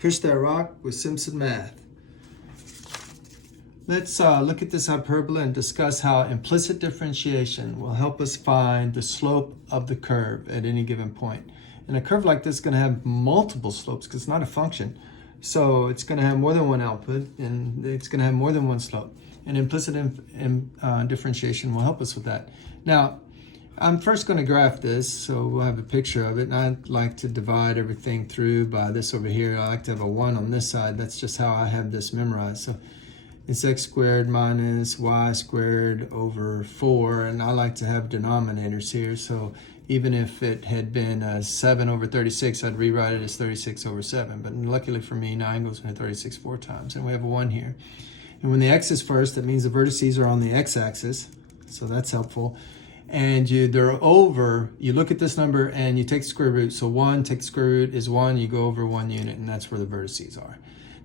Push that rock with Simpson math. Let's look at this hyperbola and discuss how implicit differentiation will help us find the slope of the curve at any given point. And a curve like this is going to have multiple slopes because it's not a function. So it's going to have more than one output and it's going to have more than one slope. And implicit differentiation will help us with that. Now, I'm first going to graph this, so we'll have a picture of it. And I like to divide everything through by this over here. I like to have a 1 on this side. That's just how I have this memorized. So it's x squared minus y squared over 4. And I like to have denominators here. So even if it had been 7 over 36, I'd rewrite it as 36 over 7. But luckily for me, 9 goes into 36 4 times. And we have a 1 here. And when the x is first, that means the vertices are on the x-axis. So that's helpful. And they're over, you look at this number and you take the square root. So 1, take the square root is 1, you go over 1 unit, and that's where the vertices are.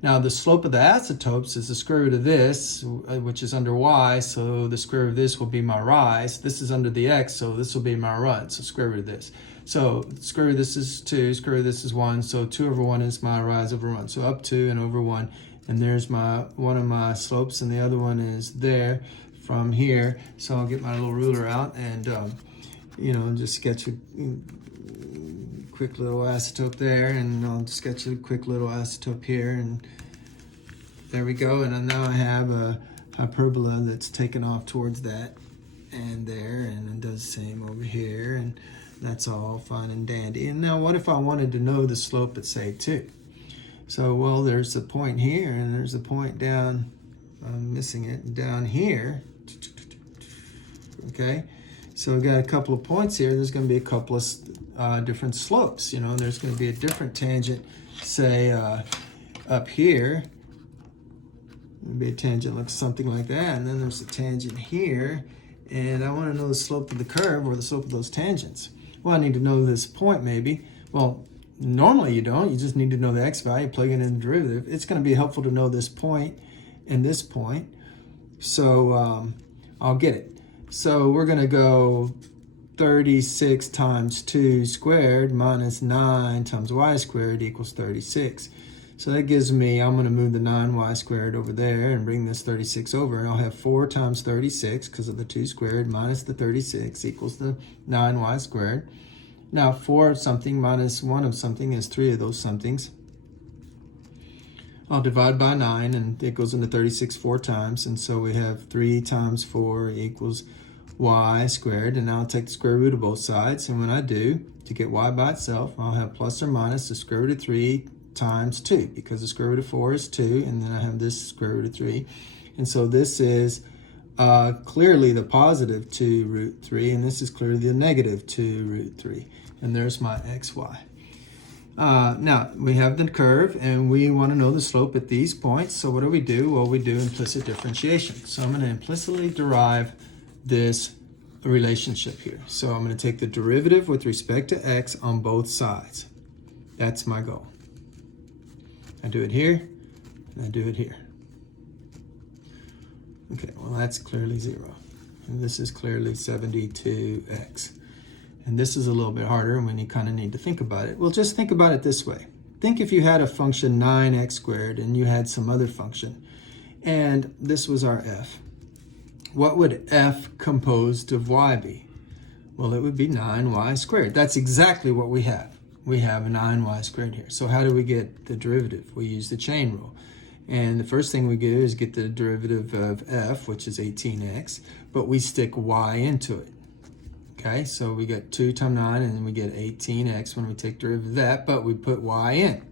Now the slope of the asymptotes is the square root of this, which is under y, so the square root of this will be my rise. This is under the x, so this will be my run, so square root of this. So square root of this is 2, square root of this is 1, so 2 over 1 is my rise over run. So up 2 and over 1, and there's one of my slopes, and the other one is there from here. So I'll get my little ruler out and just sketch a quick little asymptote there, and I'll sketch a quick little asymptote here, and there we go. And now I have a hyperbola that's taken off towards that and there, and it does the same over here, and that's all fine and dandy. And now what if I wanted to know the slope at, say, 2? So, well, there's a point here, and there's a point down, I'm missing it, down here. Okay, so we've got a couple of points here. There's going to be a couple of different slopes. There's going to be a different tangent, say, up here. Maybe a tangent looks something like that, and then there's a tangent here, and I want to know the slope of the curve or the slope of those tangents. Well, I need to know this point maybe. Well, normally you don't. You just need to know the x value, plug it in the derivative. It's going to be helpful to know this point and this point. So I'll get it. So we're going to go 36 times 2 squared minus 9 times y squared equals 36. So that gives me, I'm going to move the 9y squared over there and bring this 36 over. And I'll have 4 times 36 because of the 2 squared minus the 36 equals the 9y squared. Now 4 of something minus 1 of something is 3 of those somethings. I'll divide by 9, and it goes into 36 4 times. And so we have 3 times 4 equals y squared. And now I'll take the square root of both sides. And when I do, to get y by itself, I'll have plus or minus the square root of 3 times 2, because the square root of 4 is 2, and then I have this square root of 3. And so this is clearly the positive 2 root 3, and this is clearly the negative 2 root 3. And there's my xy. Now, we have the curve, and we want to know the slope at these points. So what do? Well, we do implicit differentiation. So I'm going to implicitly derive this relationship here. So I'm going to take the derivative with respect to x on both sides. That's my goal. I do it here, and I do it here. Okay, well, that's clearly 0. And this is clearly 72x. And this is a little bit harder when you kind of need to think about it. Well, just think about it this way. Think if you had a function 9x squared and you had some other function, and this was our f. What would f composed of y be? Well, it would be 9y squared. That's exactly what we have. We have a 9y squared here. So how do we get the derivative? We use the chain rule. And the first thing we do is get the derivative of f, which is 18x, but we stick y into it. Okay, so we get 2 times 9, and then we get 18x when we take derivative of that, but we put y in.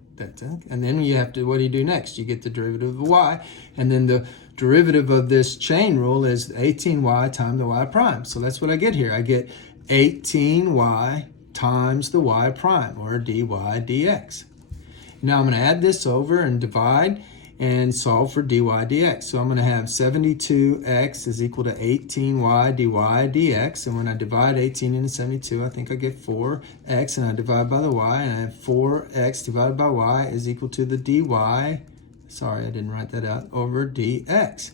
And then you have to, what do you do next? You get the derivative of y, and then the derivative of this chain rule is 18y times the y prime. So that's what I get here. I get 18y times the y prime, or dy dx. Now I'm going to add this over and divide and solve for dy dx. So I'm going to have 72x is equal to 18y dy dx. And when I divide 18 into 72, I think I get 4x, and I divide by the y, and I have 4x divided by y is equal to the dy, sorry, I didn't write that out, over dx.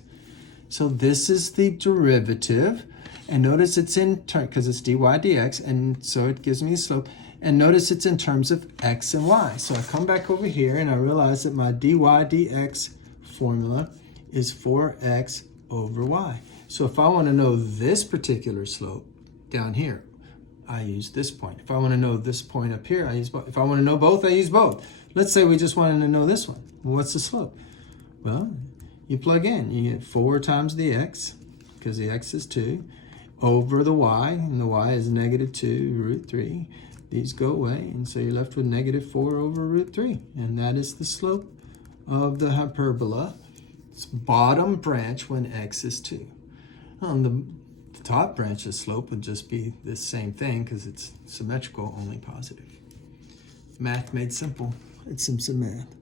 So this is the derivative. And notice it's in turn, because it's dy dx, and so it gives me the slope. And notice it's in terms of x and y. So I come back over here and I realize that my dy dx formula is 4x over y. So if I want to know this particular slope down here, I use this point. If I want to know this point up here, I use both. If I want to know both, I use both. Let's say we just wanted to know this one. Well, what's the slope? Well, you plug in. You get 4 times the x, because the x is 2, over the y, and the y is negative 2 root 3. These go away, and so you're left with negative 4 over root 3. And that is the slope of the hyperbola. It's bottom branch when x is 2. On the top branch, the slope would just be the same thing because it's symmetrical, only positive. Math made simple. It's Simpson math.